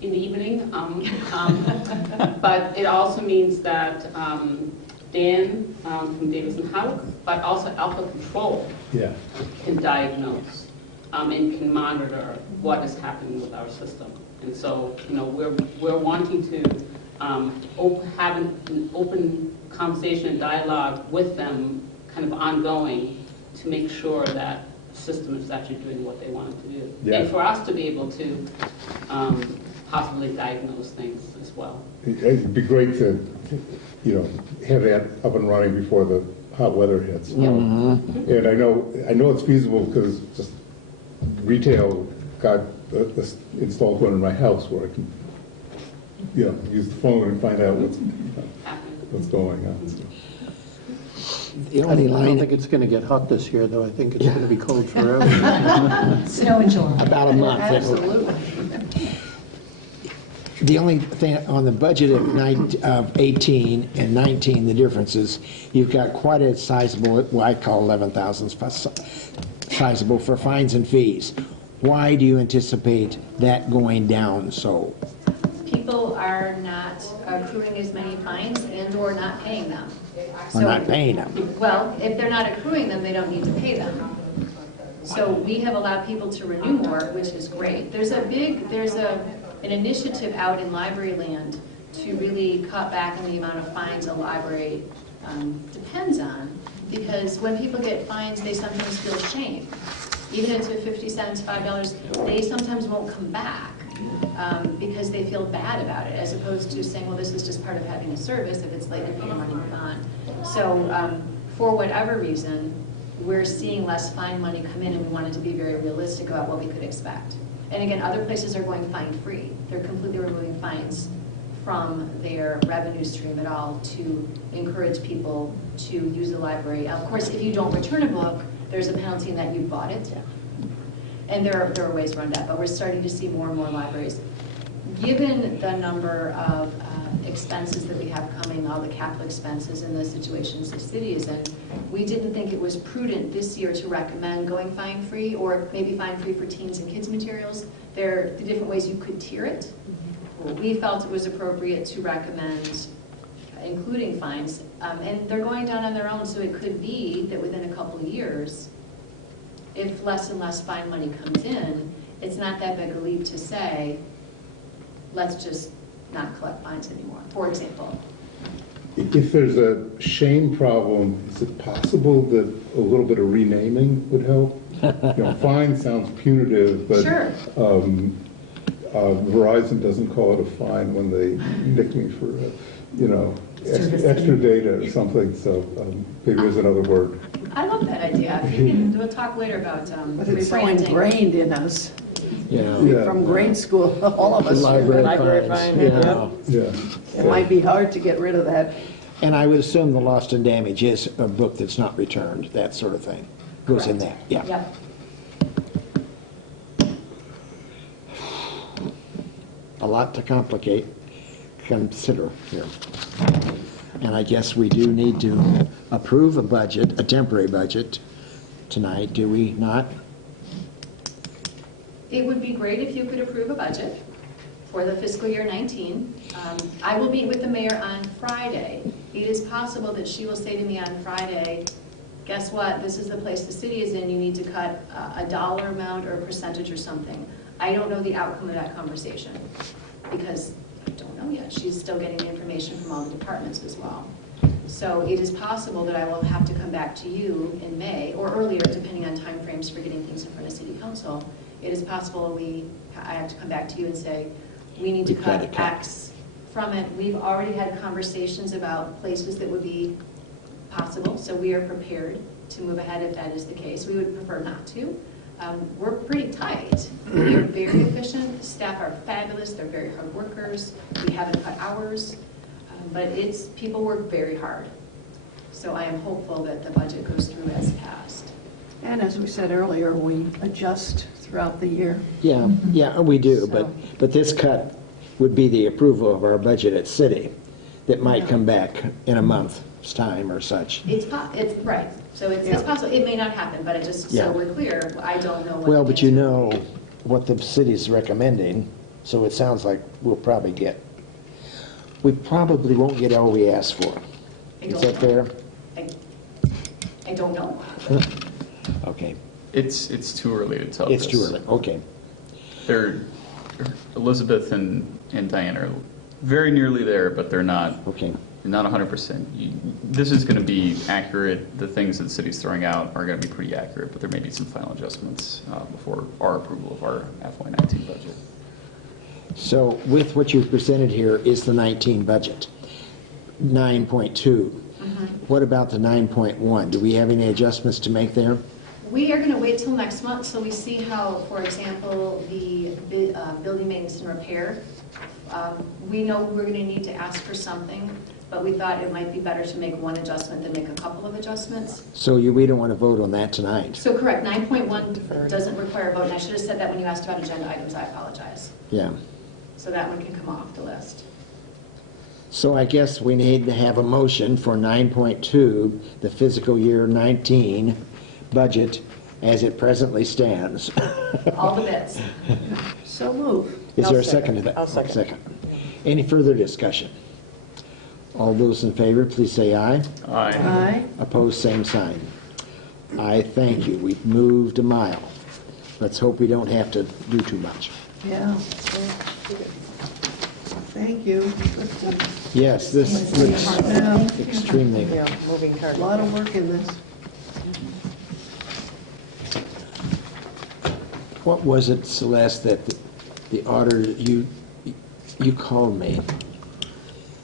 the evening, but it also means that Dan from Davis and Houck, but also Alpha Control can diagnose and can monitor what is happening with our system. And so, we're wanting to have an open conversation and dialogue with them, kind of ongoing, to make sure that the system is actually doing what they want it to do. Yeah. And for us to be able to possibly diagnose things as well. It'd be great to, have that up and running before the hot weather hits. And I know it's feasible because just retail got installed one in my house where I can, use the phone and find out what's going on. The I only don't line, think it's going to get hot this year, though. I think it's going to be cold forever. Snow in July. about a month. Absolutely. The only thing on the budget of 18 and 19, the difference is you've got quite a sizable, what I call 11,000 sizable for fines and fees. Why do you anticipate that going down so? People are not accruing as many fines and/or not paying them. Or not paying them? Well, if they're not accruing them, they don't need to pay them. So we have allowed people to renew more, which is great. There's an initiative out in library land to really cut back on the amount of fines a library depends on, because when people get fines, they sometimes feel shame. Even if it's 50 cents, $5, they sometimes won't come back because they feel bad about it, as opposed to saying, well, this is just part of having a service. If it's late, you pay your money, move on. So for whatever reason, we're seeing less fine money come in, and we wanted to be very realistic about what we could expect. And again, other places are going fine-free. They're completely removing fines from their revenue stream at all to encourage people to use the library. Of course, if you don't return a book, there's a penalty in that you bought it. And there are ways around that, but we're starting to see more and more libraries. Given the number of expenses that we have coming, all the capital expenses and the situations the city is in, we didn't think it was prudent this year to recommend going fine-free, or maybe fine-free for teens and kids materials. There are the different ways you could tier it. We felt it was appropriate to recommend including fines, and they're going down on their own, so it could be that within a couple of years, if less and less fine money comes in, it's not that big a leap to say, let's just not collect fines anymore, for example. If there's a shame problem, is it possible that a little bit of renaming would help? Fine sounds punitive, but Sure. Verizon doesn't call it a fine when they nick me for, extra data or something, so maybe there's another word. I love that idea. We'll talk later about But it's so rebranding. ingrained in us Yeah. Yeah. from grade school, all of us. Library fines, fine, yeah. Yeah. It might be hard to get rid of that. And I would assume the lost and damage is a book that's not returned, that sort of thing. Goes in that, yeah. Yep. A lot to consider here. And I guess we do need to approve a budget, a temporary budget tonight, do we not? It would be great if you could approve a budget for the fiscal year 19. I will meet with the mayor on Friday. It is possible that she will say to me on Friday, guess what, this is the place the city is in, you need to cut a dollar amount or a percentage or something. I don't know the outcome of that conversation, because I don't know yet. She's still getting the information from all the departments as well. So it is possible that I will have to come back to you in May, or earlier, depending on timeframes for getting things in front of city council. It is possible I have to come back to you and say, we need to We've got cut to cut. X from it. We've already had conversations about places that would be possible, so we are prepared to move ahead if that is the case. We would prefer not to. We're pretty tight. We are very efficient. Staff are fabulous. They're very hard workers. We haven't cut hours, but people work very hard. So I am hopeful that the budget goes through as passed. And as we said earlier, we adjust throughout the year. Yeah, we do, So- but this cut would be the approval of our budget at city that might come back in a month's time or such. It's right. So it's Yeah. possible. It may not happen, but it just, Yeah. so we're clear, I don't know what. Well, the but you answer know will be. what the city's recommending, so it sounds like we probably won't get all we asked for. I Is don't that know. fair? I don't know. Okay, It's too early to tell. it's too this. early, okay. Elizabeth and Diane are very nearly there, but they're not Okay. 100%. This is going to be accurate. The things that the city's throwing out are going to be pretty accurate, but there may be some final adjustments before our approval of our FY19 budget. So with what you've presented here is the 19 budget, 9.2. What about the 9.1? Do we have any adjustments to make there? We are going to wait till next month so we see how, for example, the building maintenance and repair. We know we're going to need to ask for something, but we thought it might be better to make one adjustment than make a couple of adjustments. So we don't want to vote on that tonight? So correct, 9.1 doesn't require a vote, and I should have said that when you asked about agenda items, I apologize. Yeah. So that one can come off the list. So I guess we need to have a motion for 9.2, the fiscal year 19 budget as it presently stands. All the bits. So move. Is there a second to that? I'll second. Any further discussion? All those in favor, please say aye. Aye. Opposed, same sign. I thank you. We've moved a mile. Let's hope we don't have to do too much. Yeah. Thank you. Yes, this looks Yeah, extremely, Yeah, moving a target. lot of work in this. what was it, Celeste, that the auditor, you called me?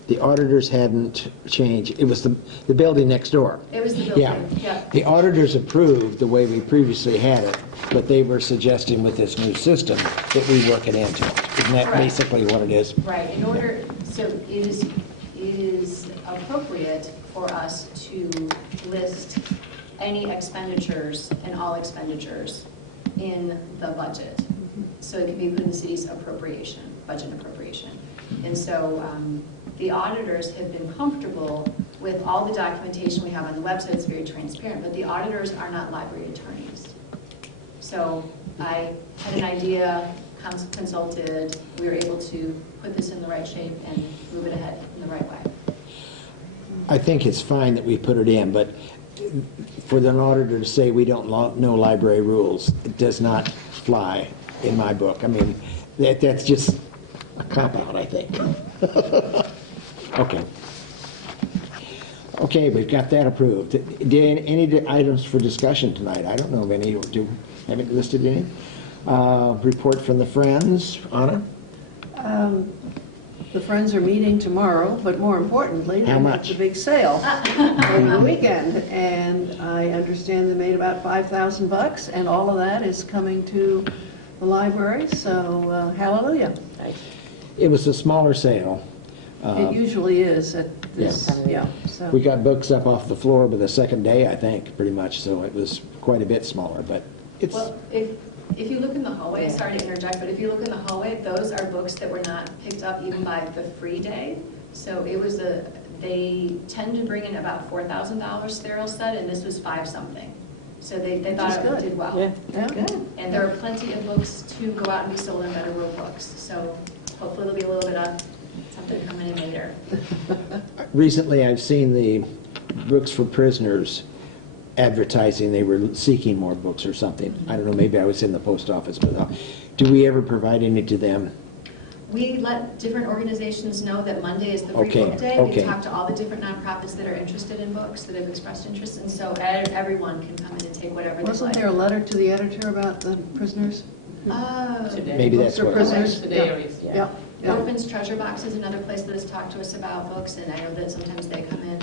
The auditors hadn't changed, it was the building next door. It was the Yeah. building, yeah. The auditors approved the way we previously had it, but they were suggesting with this new system that we work it into it. Isn't that Correct. basically what it is? Right, so it is appropriate for us to list any expenditures and all expenditures in the budget. So it can be put in the city's appropriation, budget appropriation. And so the auditors have been comfortable with all the documentation we have on the website. It's very transparent, but the auditors are not library attorneys. So I had an idea, consulted, we were able to put this in the right shape and move it ahead in the right way. I think it's fine that we put it in, but for an auditor to say we don't know library rules, it does not fly in my book. I mean, that's just a cop-out, I think. Okay. Okay, we've got that approved. Did any items for discussion tonight? I don't know of any. Do you have it listed any? Report from the Friends. Anna? The Friends are meeting tomorrow, but more importantly, they How have much? the big sale over the weekend. And I understand they made about $5,000, and all of that is coming to the library, so hallelujah. It was a smaller sale. It usually is at this, Yes. yeah, so. We got books up off the floor by the second day, I think, pretty much, so it was quite a bit smaller, but it's, Well, if you look in the hallway, sorry to interject, but if you look in the hallway, those are books that were not picked up even by the free day. So it was they tend to bring in about $4,000 sterile set, and this was 5-something. So they thought is it good. did well. Yeah. And there are plenty of books to go out and be sold in Better World Books. So hopefully there'll be a little bit of something coming in later. recently I've seen the Books for Prisoners advertising they were seeking more books or something. I don't know, maybe I was in the post office, but do we ever provide any to them? We let different organizations know that Monday is the free Okay, book day. okay. We talk to all the different nonprofits that are interested in books, that have expressed interest, and so everyone can come in and take whatever they Wasn't like. there a letter to the editor about the prisoners? Oh. Maybe that's Books for what it was. prisoners? Today, Yeah. or is- Yeah. Yeah. Orphan's Treasure Box is another place that has talked to us about books, and I know that sometimes they come in,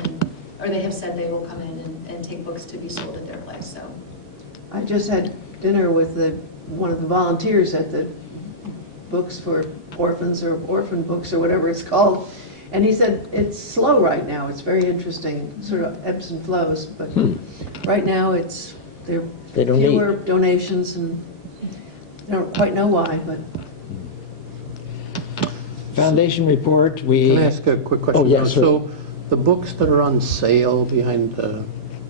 or they have said they will come in and take books to be sold at their place, so. I just had dinner with one of the volunteers at the Books for Orphans or Orphan Books or whatever it's called. And he said it's slow right now. It's very interesting, sort of ebbs and flows. But right now there They are don't fewer donations, and I don't quite know why, but Foundation report, we... Can I ask a quick question? Oh, yes, sir. So the books that are on sale behind the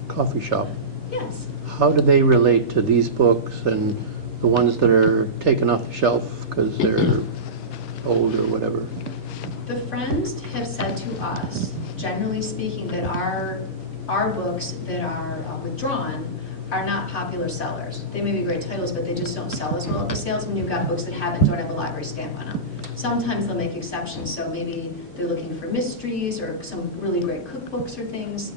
coffee shop, Yes. how do they relate to these books and the ones that are taken off the shelf because they're old or whatever? The Friends have said to us, generally speaking, that our books that are withdrawn are not popular sellers. They may be great titles, but they just don't sell as well at the sales when you've got books that don't have a library stamp on them. Sometimes they'll make exceptions, so maybe they're looking for mysteries or some really great cookbooks or things.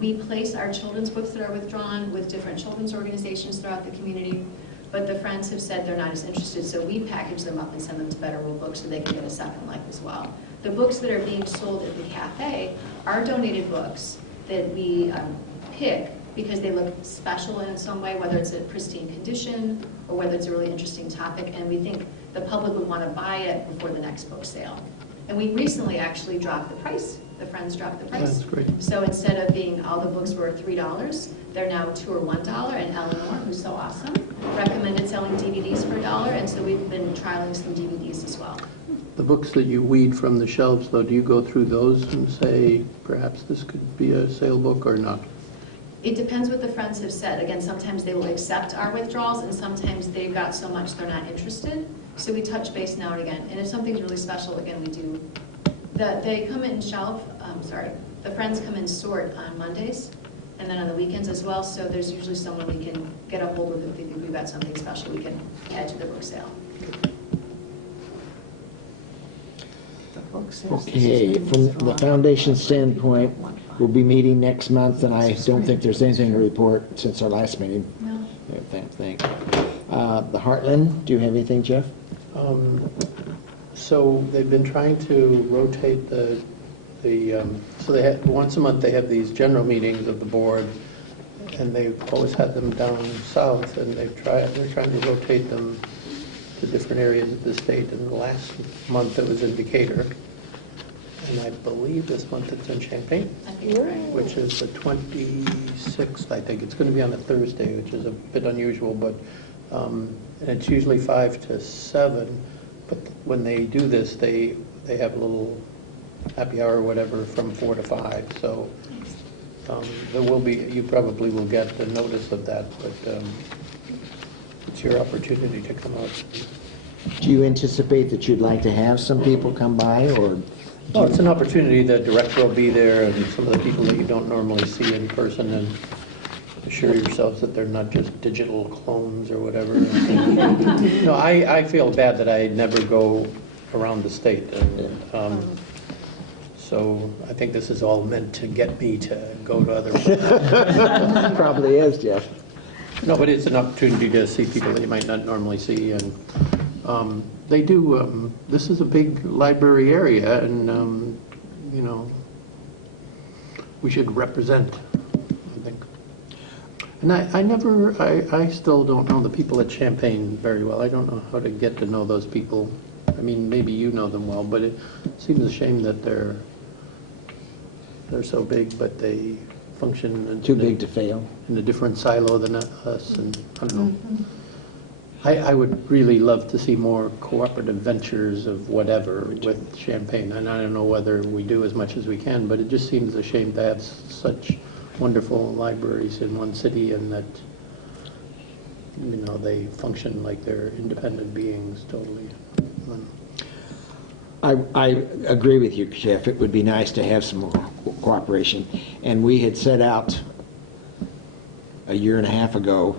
We place our children's books that are withdrawn with different children's organizations throughout the community, but the Friends have said they're not as interested, so we package them up and send them to Better World Books so they can get a second life as well. The books that are being sold at the cafe are donated books that we pick because they look special in some way, whether it's a pristine condition or whether it's a really interesting topic, and we think the public would want to buy it before the next book sale. And we recently actually dropped the price. The Friends dropped the price. That's great. So instead of being all the books were $3, they're now $2 or $1, and Eleanor, who's so awesome, recommended selling DVDs for $1, and so we've been trialing some DVDs as well. The books that you weed from the shelves, though, do you go through those and say, perhaps this could be a sale book or not? It depends what the Friends have said. Again, sometimes they will accept our withdrawals, and sometimes they've got so much they're not interested. So we touch base now and again. And if something's really special, again, we do. They come in shelf, the Friends come in sort on Mondays, and then on the weekends as well. So there's usually someone we can get a hold of if we think we've got something special we can add to the book sale. the book says. Okay, from the foundation standpoint, we'll be meeting next month, and I don't think there's anything to report since our last meeting. No. Thank you. The Heartland, do you have anything, Jeff? So they've been trying to rotate so they had, once a month, they have these general meetings of the board, and they've always had them down south, and they're trying to rotate them to different areas of the state. And the last month it was in Decatur, and I believe this month it's in Champaign, I think you're right. which is the 26th, I think. It's going to be on a Thursday, which is a bit unusual, but and it's usually 5 to 7. But when they do this, they have a little happy hour or whatever from 4 to 5. So there will be, you probably will get the notice of that, but it's your opportunity to come out. Do you anticipate that you'd like to have some people come by, or? Well, it's an opportunity. The director will be there, and some of the people that you don't normally see in person, and assure yourselves that they're not just digital clones or whatever. No, I feel bad that I never go around the state. And, so I think this is all meant to get me to go to other places. Probably is, Jeff. No, but it's an opportunity to see people that you might not normally see. And They do, this is a big library area, and, you know, we should represent, I think. And I still don't know the people at Champaign very well. I don't know how to get to know those people. I mean, maybe you know them well, but it seems a shame that they're so big, but they function Too big to fail. in a different silo than us, and I don't know. I would really love to see more cooperative ventures of whatever with Champaign, and I don't know whether we do as much as we can, but it just seems a shame to have such wonderful libraries in one city and that, you know, they function like they're independent beings totally. I agree with you, Jeff. It would be nice to have some more cooperation. And we had set out a year and a half ago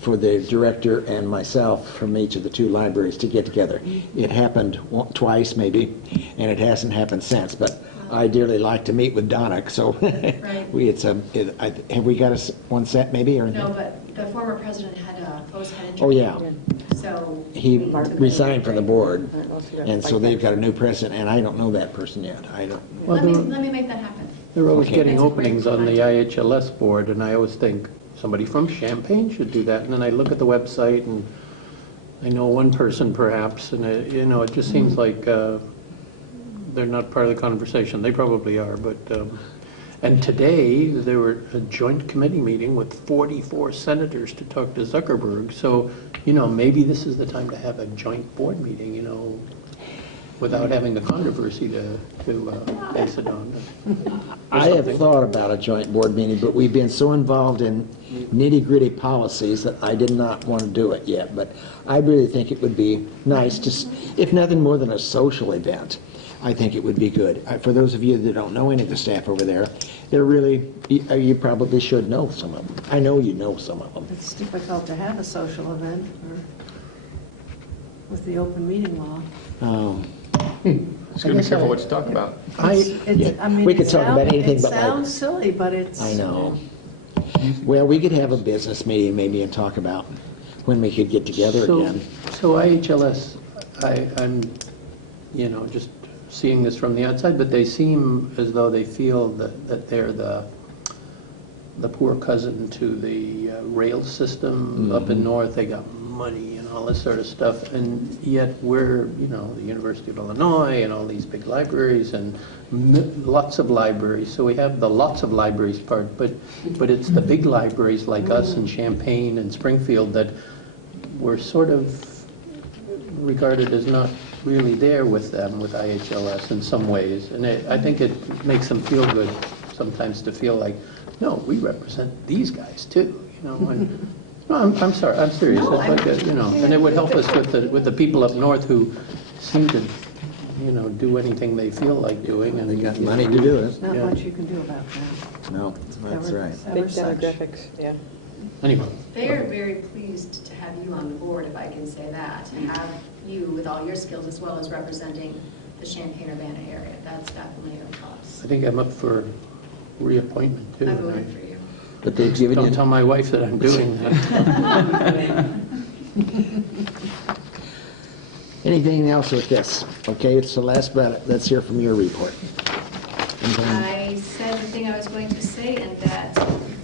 for the director and myself from each of the two libraries to get together. It happened twice maybe, and it hasn't happened since. But I dearly like to meet with Donna, so Right. have we got one set maybe? Or No, but the former president had a post-head Oh, interview. yeah. So. He resigned from the board, I don't know if you and so they've got a new president, and I don't know that person yet. I don't. Well, Let me make that happen. they're always Okay. getting That's a great openings on the point. IHLS board, and I always think somebody from Champaign should do that. And then I look at the website, and I know one person perhaps, and you know, it just seems like they're not part of the conversation. They probably are, but. And today, there were a joint committee meeting with 44 senators to talk to Zuckerberg. So, you know, maybe this is the time to have a joint board meeting, you know, without having the controversy to base it on. I have thought about a joint board meeting, but we've been so involved in nitty-gritty policies that I did not want to do it yet. But I really think it would be nice to, if nothing more than a social event, I think it would be good. For those of you that don't know any of the staff over there, they're really, you probably should know some of them. I know you know some of them. It's difficult to have a social event with the open meeting law. Just gotta be careful what you talk about. We could talk about anything but It sounds silly, but it's. I know. Well, we could have a business meeting maybe and talk about when we could get together again. So IHLS, I'm, you know, just seeing this from the outside, but they seem as though they feel that they're the poor cousin to the rail system up in north. They got money and all this sort of stuff, and yet we're, you know, the University of Illinois and all these big libraries and lots of libraries. So we have the lots of libraries part, but it's the big libraries like us in Champaign and Springfield that we're sort of regarded as not really there with them, with IHLS in some ways. And I think it makes them feel good sometimes to feel like, no, we represent these guys too, you know. And, no, I'm sorry, I'm serious. No, It's like a, you know, and it would help us with the people up north who seem to, you know, do anything they feel like doing. And They got money to do it. Not Yeah. much you can do about that. No, that's right. Big Ever such. demographics, yeah. Anyway. They are very pleased to have you on the board, if I can say that, to have you with all your skills as well as representing the Champaign-Urbana area. That's definitely a plus. I think I'm up for reappointment too. I'm voting for you. But they've given Don't you, tell my wife that I'm doing that. anything else with this? Okay, Celeste, but let's hear from your report. Anything? I said the thing I was going to say, and that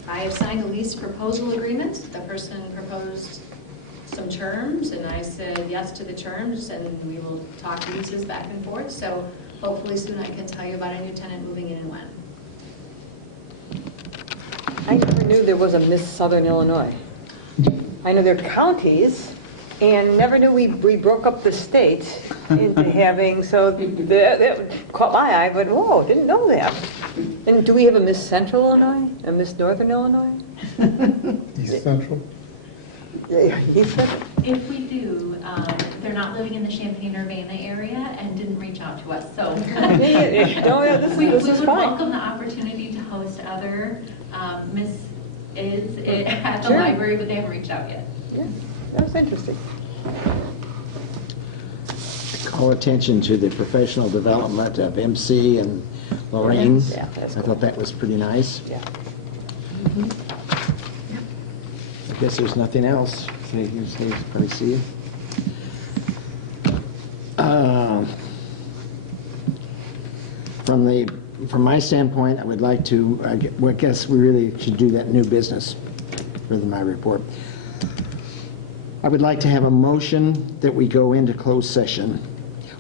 I have signed a lease proposal agreement. The person proposed some terms, and I said yes to the terms, and we will talk leases back and forth. So hopefully soon I can tell you about a new tenant moving in and when. I never knew there was a Miss Southern Illinois. I know there are counties, and never knew we broke up the state into having, so that caught my eye, but whoa, didn't know that. And do we have a Miss Central Illinois, a Miss Northern Illinois? East Central? Yeah, East Central. If we do, they're not living in the Champaign-Urbana area and didn't reach out to us, so. No, yeah, this We is would fine. welcome the opportunity to host other Miss Is at the Sure. library, but they haven't reached out yet. Yeah, that's interesting. Call attention to the professional development of MC and Lorraine. Yeah, that's I thought that was pretty nice. Yeah. I guess there's nothing else. Probably see you. from my standpoint, I would like to, I guess we really should do that new business for my report. I would like to have a motion that we go into closed session.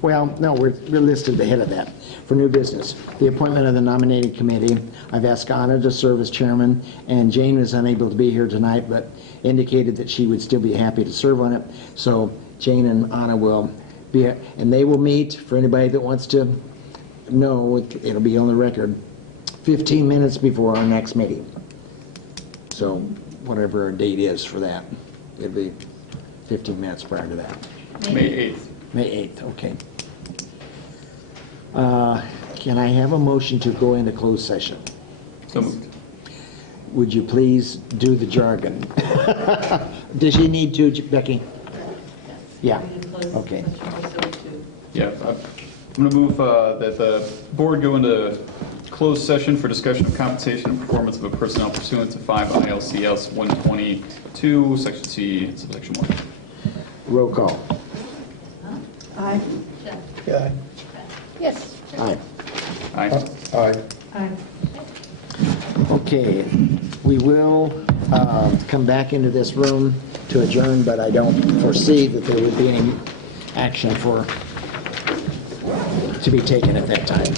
Well, no, we're listed ahead of that. For new business, the appointment of the nominating committee. I've asked Anna to serve as chairman, and Jane was unable to be here tonight, but indicated that she would still be happy to serve on it. So Jane and Anna will be, and they will meet, for anybody that wants to know, it'll be on the record, 15 minutes before our next meeting. So whatever our date is for that, it'll be 15 minutes prior to that. May 8th. May 8th, okay. Can I have a motion to go into closed session? So moved. Would you please do the jargon? Does she need to, Becky? Yeah, okay. Yeah, I'm going to move that the board go into closed session for discussion of compensation and performance of a personnel pursuant to 5 ILCS 122, Section C, subsection 1. Roll call. Aye. Yeah. Yes. Aye. Aye. Aye. Okay, we will come back into this room to adjourn, but I don't foresee that there would be any action to be taken at that time.